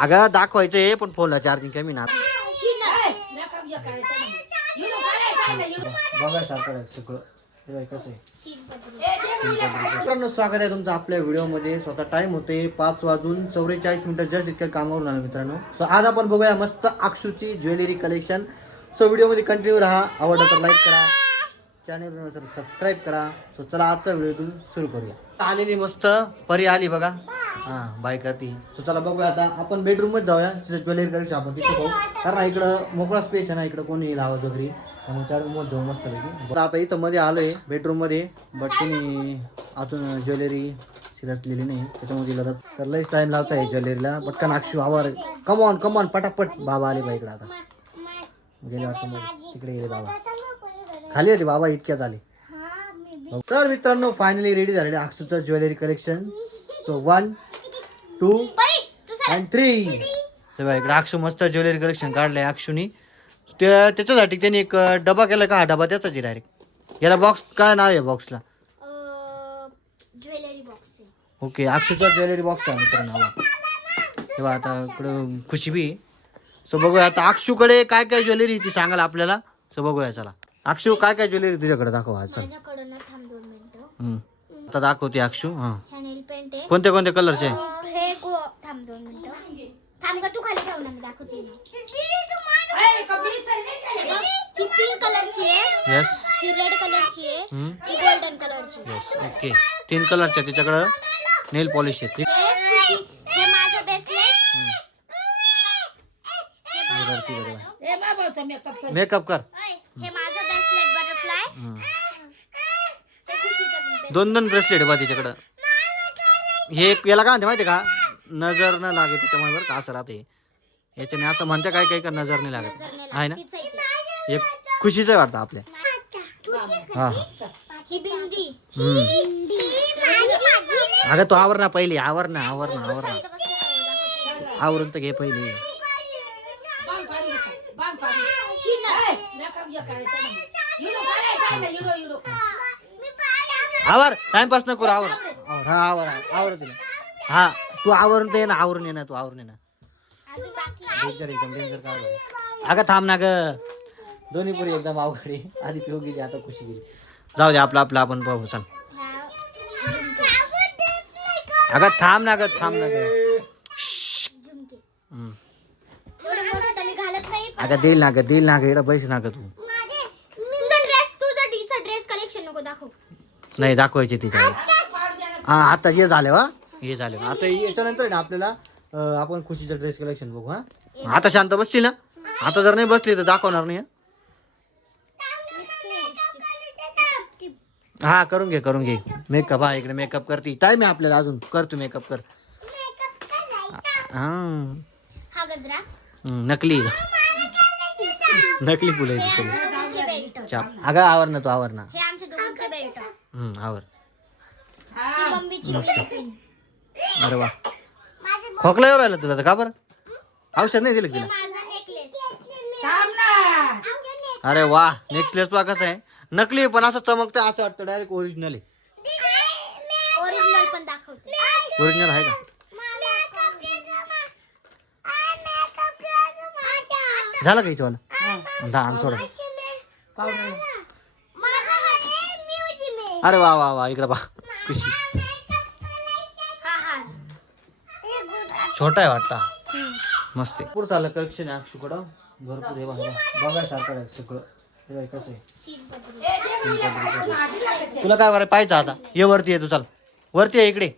अगं दाखवायचं आहे पण फोनला चार्जिंग कमी ना. बघा सारखं सगळं कसं आहे. मित्रांनो स्वागत आहे तुमचं आपल्या व्हिडिओमध्ये. स्वतः टाइम होते 5:44 जस्ट इतक्या कामावरून आलो मित्रांनो. सो आज आपण बघूया मस्त अक्षूची ज्वेलरी कलेक्शन. सो व्हिडिओमध्ये कंटिन्यू राहा. आवडलं तर लाईक करा, चॅनल सबस्क्राईब करा. सो चला आजचा व्हिडिओ सुरू करूया. आलेली मस्त परी आली बघा. हां बाय करती. सो चला बघूया आता आपण बेडरूम मध्ये जाऊया. तिथं ज्वेलरी कलेक्शन आपण तिथे पाहू, कारण इकडं मोकळा स्पेस आहे ना, इकडं कोणी येईल आवाज वगैरे, त्यामुळे त्या रूममध्ये जाऊ मस्त पैकी. आता इथं मध्ये आलोय बेडरूम मध्ये, बट तिने अजून ज्वेलरी शिरसलेली नाही, त्याच्यामध्ये तिला तर लईच टाइम लावता आहे ज्वेलरीला. पटकन अक्षू आवार कमॉन पटापट. बाबा आले बाई इकडे. आता गेले वाटतं तिकडे गेले बाबा, खाली होते बाबा इतक्यात आले. तर मित्रांनो फायनली रेडी झालेले अक्षूचं ज्वेलरी कलेक्शन. So 1 2 and 3. तेव्हा इकडे अक्षू मस्त ज्वेलरी कलेक्शन काढलंय अक्षूनी. त्याच्यासाठी त्यांनी एक डबा केला का. हा डबा त्याचाच आहे डायरेक्ट. याला बॉक्स काय नाव आहे बॉक्सला? Jewellery box. ओके अक्षूचा ज्वेलरी बॉक्स आहे मित्रांनो. तेव्हा आता इकडं खुशी बी. सो बघूया आता अक्षूकडे काय काय ज्वेलरी ती सांगाल आपल्याला. सो बघूया चला. अक्षू काय काय ज्वेलरी तुझ्याकडे दाखव आज. माझ्याकडे ना थांब 2 मिनिटं. आता दाखवते अक्षू. हा हे नेल पेंट आहे. कोणत्या कोणत्या कलरचे आहे? हे थांब 2 मिनिटं. थांब का तू खाली ठेव ना, मी दाखवते ना. ही पिंक कलरची आहे. येस. ही रेड कलरची आहे. ही गोल्डन कलरची आहे. येस ओके 3 कलरच्या तिच्याकडं नेल पॉलिश आहे. हे माझं ब्रेसलेट. मेकअप कर. हे माझं ब्रेसलेट बटरफ्लाय. दोन ब्रेसलेट आहे बा तिच्याकडं. हे याला काय म्हणते माहिती का, नजर न लागे त्याच्यामुळे बरं का असं राहते. याच्याने असं म्हणते काय काय का नजर नाही लागत आहे ना. एक खुशीच आहे वाटतं आपल्या. हा ही बिंदी. अगं तू आवर ना पहिले. आवर ना आवरून तर घे पहिले. आवर टाइमपास न करू. आवर तुला. हा तू आवरून तर ये ना. आवरून ये ना. डेंजर काय. अगं थांब ना ग. दोन्ही पुरी एकदम अवघडी. आधी पिऊ गेली आता खुशी गेली. जाऊ दे आपलं आपण पाहू. चल अगं थांब ना ग. अगं देईल ना ग एवढा पैसे ना ग तू. तुझा ड्रेस कलेक्शन नको दाखव. नाही दाखवायचे तिच्या. हा आता हे झालं. आता याच्यानंतर ना आपल्याला आपण खुशीचं ड्रेस कलेक्शन बघू. हा आता शांत बसली ना. आता जर नाही बसली तर दाखवणार नाही. हा करून घे मेकअप. हा इकडे मेकअप करते. टाइम आहे आपल्याला अजून. कर तू मेकअप कर. हा गजरा नकली फुल आहे. चाप अगं आवर ना. हे आमच्या दोघांचे बेल्ट. आवर. ही मम्मीची पिन. अरे वा खोकला येऊ राहिला तुला तर का बरं. औषध नाही दिलं तिला. माझा नेकलेस. अरे वा नेकलेस पा कसं आहे. नकली पण असं चमकतं असं वाटतं डायरेक्ट ओरिजिनल आहे. ओरिजिनल पण दाखवते. ओरिजिनल आहे का. झालं का हिचं वाला थोडं. अरे वा इकडे बा खुशी. छोटा आहे वाटता. मस्त आहे. पूर चाललं कलेक्शन आहे अक्षूकडं भरपूर आहे. बघा सारखं आहे सगळं. कसं आहे तुला काय बरं पाहिजे आता. ये वरती आहे तू. चल वरती आहे इकडे.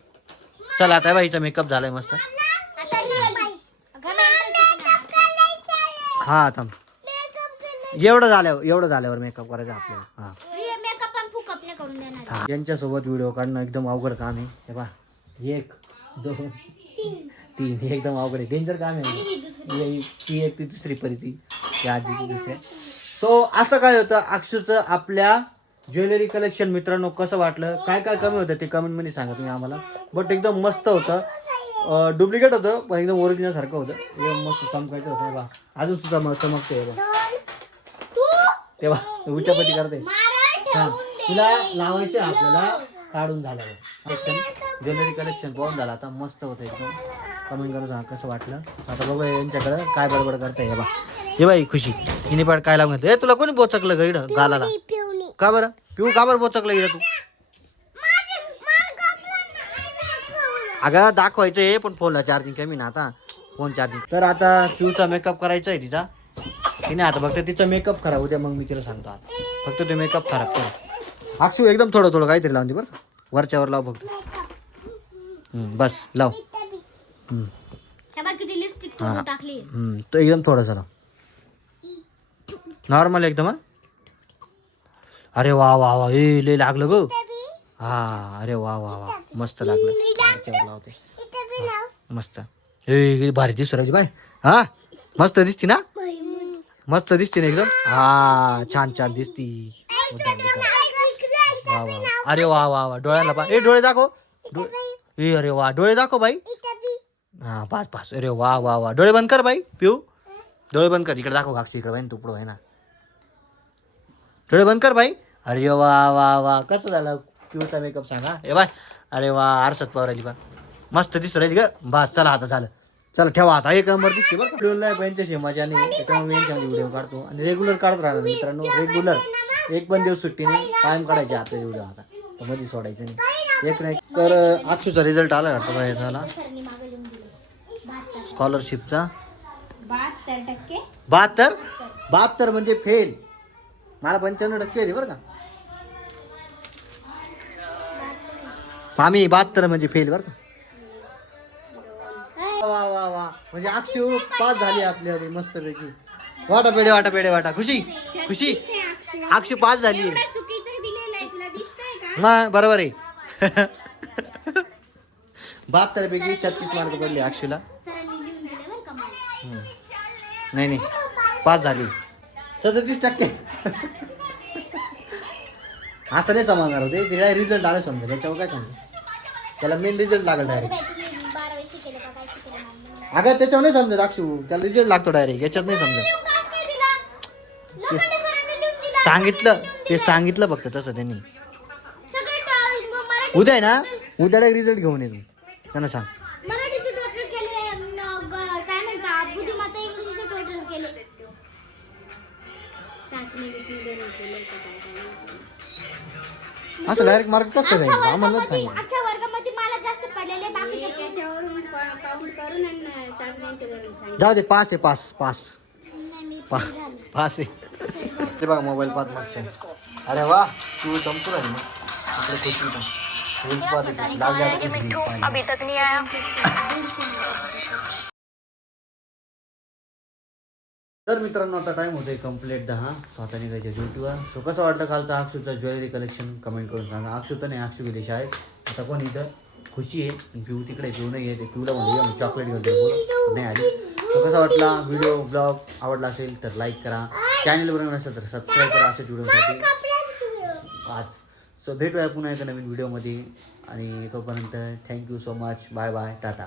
चल आता बाईचा मेकअप झालाय मस्त. हा थांब. एवढं झाल्यावर मेकअप करायचं आपल्याला. हा यांच्यासोबत व्हिडिओ काढणं एकदम अवघड काम आहे. हे बा 1 2 3 एकदम अवघड आहे. डेंजर काम आहे. ती एक ती दुसरी परी ती आजी ती दुसऱ्या. सो असं काय होतं अक्षूचं आपल्या ज्वेलरी कलेक्शन. मित्रांनो कसं वाटलं, काय काय कमी होतं ते कमेंटमध्ये सांगा तुम्ही आम्हाला. बट एकदम मस्त होतं. डुप्लिकेट होतं पण एकदम ओरिजिनल सारखं होतं. एकदम मस्त चमकायचं होतं. बा अजून सुद्धा चमकते तेव्हा उच्चापती करते. हा तुला लावायचं आपल्याला काढून झाल्यावर. ज्वेलरी कलेक्शन पाहून झालं आता. मस्त होतं एकदम. कमेंट करून सांगा कसं वाटलं. आता बघूया यांच्याकडं काय बडबड करताय. बा हे बाई खुशी हिने पण काय लावून घेतलं. तुला कोणी बोचकलं ग इकडं गालाला का बरं पिऊ का बरं बोचकलं इकडं तू. अगं दाखवायचं आहे पण फोनला चार्जिंग कमी ना आता फोन चार्जिंग. तर आता पिऊचा मेकअप करायचा आहे तिचा. तिने आता फक्त तिचा मेकअप खराब उद्या मग मी तिला सांगतो आता फक्त ते मेकअप खराब कर. अक्षू एकदम थोडं थोडं काहीतरी लावून दे बरं वरच्यावर लाव फक्त. बस लाव. तो एकदम थोडासा लाव नॉर्मल एकदम. अरे वा वा वा हे लय लागलं ग. हा अरे वा वा वा मस्त लागलं. लावते मस्त हे भारी दिसू राहिली बाय. हा मस्त दिसती ना मस्त दिसते ना एकदम. हा छान छान दिसती. वा वा अरे वा वा वा डोळ्याला पा ए डोळे दाखव. ए अरे वा डोळे दाखव बाई. हा पाच पाच अरे वा वा वा डोळे बंद कर बाई पिऊ. डोळे बंद कर इकडे दाखव कागची इकडे बाई तू पुढं आहे ना. डोळे बंद कर बाई. अरे वा वा वा कसं झालं पिऊचा मेकअप सांगा ए बाय. अरे वा आरसात पावर राहिली बा मस्त दिसू राहिली ग. बस चला आता झालं चला ठेवा आता एक नंबर दिसते बरं. व्हिडिओ यांच्याशी मजा नाही त्याच्यामुळे यांच्यामध्ये व्हिडिओ काढतो आणि रेग्युलर काढत राहणार मित्रांनो. रेग्युलर एक पण दिवस सुट्टी नाही कायम काढायचे आपले व्हिडिओ आता तर मध्ये सोडायचं नाही एक नाही. तर अक्षूचा रिझल्ट आला वाटतं बघा झाला स्कॉलरशिपचा 72 म्हणजे फेल. मला 95% आहे बरं का मामी. 72 म्हणजे फेल बरं का. वा वा वा म्हणजे अक्षू पास झाली आपली आधी मस्त पैकी. वाटा पेढे वाटा खुशी खुशी अक्षू पास झाली. हा बरोबर आहे. 72 पैकी 36 मार्क पडले अक्षूला. नाही पास झाली 37%. असं नाही समजणार होते तिला रिझल्ट आला समजा त्याच्यावर काय समजा त्याला मेन रिझल्ट लागेल डायरेक्ट. अगं त्याच्यावर नाही समजत अक्षू त्याला रिझल्ट लागतो डायरेक्ट याच्यात नाही समजत. ते सांगितलं फक्त तसं त्यांनी. उद्या आहे ना उद्या रिझल्ट घेऊन ये तू त्यांना सांग. असं डायरेक्ट मार्क कसं काय सांगितलं आम्हाला सांगितलं. जाऊ दे पास आहे पास आहे. ते बघा मोबाईल पाहत मस्त आहे. अरे वा तू चमकू राहिली मग इकडे खुशी पण तर मित्रांनो आता टाइम होतोय कंप्लीट 10 स्वतः निघायच्या ड्युटीवर. सो कसं वाटतं कालचा अक्षूचा ज्वेलरी कलेक्शन कमेंट करून सांगा. अक्षू तर नाही अक्षू गेली शाळेत आता कोण इथं खुशी आहे आणि पिऊ तिकडे पिऊ नाही आहे. ते पिऊला म्हणजे चॉकलेट घेऊन बोल नाही आली. सो कसा वाटला व्हिडिओ ब्लॉग आवडला असेल तर लाईक करा. चॅनलवर नसेल तर सबस्क्राईब करा असेच व्हिडिओसाठी आज. सो भेटूया पुन्हा एका नवीन व्हिडिओमध्ये आणि तोपर्यंत thank you so much bye bye Tata.